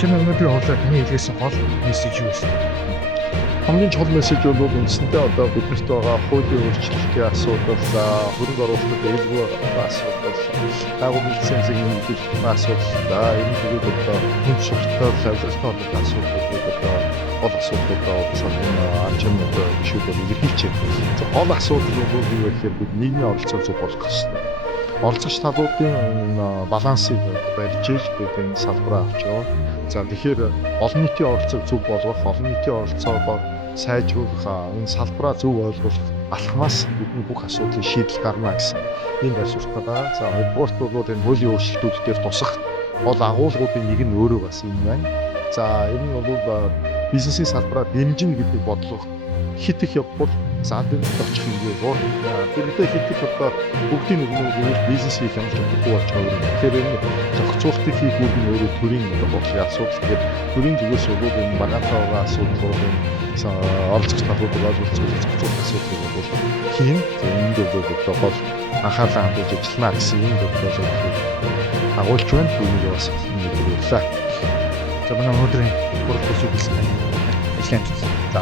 чинь өнөөдрийн хурлаар таны хэлсэн гол мессеж юу вэ? Хамгийн чухал мессеж бол үндсэндээ одоо биднэрт байгаа хуулийн өөрчлөлтийн асуудал, хөрөнгө оруулалтад ээлгүй асуудал, агуу хэлсэн зэгнэлдэх асуудал, энэ тэгээд одоо хүн суртал, авилгалтай холбоотой асуудлууд одоо гол асуудлуудаа салбарын арчим одоо гишүүдээр илэрхийлж байна. Гол асуудал бол юу вэ гэхээр бид нийгмийн оролцоо зөв болгох хэрэгтэй. Оролцогч талуудын балансыг барьж иж бид энэ салбараа авч яваа. За тэгэхээр олон нийтийн оролцоог зөв болгох, олон нийтийн оролцоогоо сайжруулах, энэ салбараа зөв ойлгох алхмаас бидний бүх асуудлыг шийдэл гарна гэсэн ийм байр суурьтай байна. За хоёрдугаарт бол энэ хуулийн өөрчлөлтүүдээр тусах гол агуулгуудын нэг нь өөрөө бас энэ байна. За энэ нь бол бизнесийн салбараа дэмжинэ гэдэг бодлого хит их явбал заалын очих юм уу? Тэрнтэй хит их одоо бүгдийн нөгөө бизнес хийх юм чадахгүй болж байгаа юм. Тэгэхээр энэ зохицуултыг хийх үйл нь өөрөө төрийн бодлогын асуудал. Тэгэхээр төрийн зүгээс бол энэ маргаантай байгаа асуудлууд оролцогч талуудыг ойлгуулцуулах зохицуулах асуудлыг бол хийн. Энд бол одоо гол анхаарлаа хандуулж ажиллана гэсэн юм бодлоо агуулж байна. Түүнийг бас нэрлэлээ. За манай өнөөдрийн хурал төсөөлсөн ажлын амжилт. За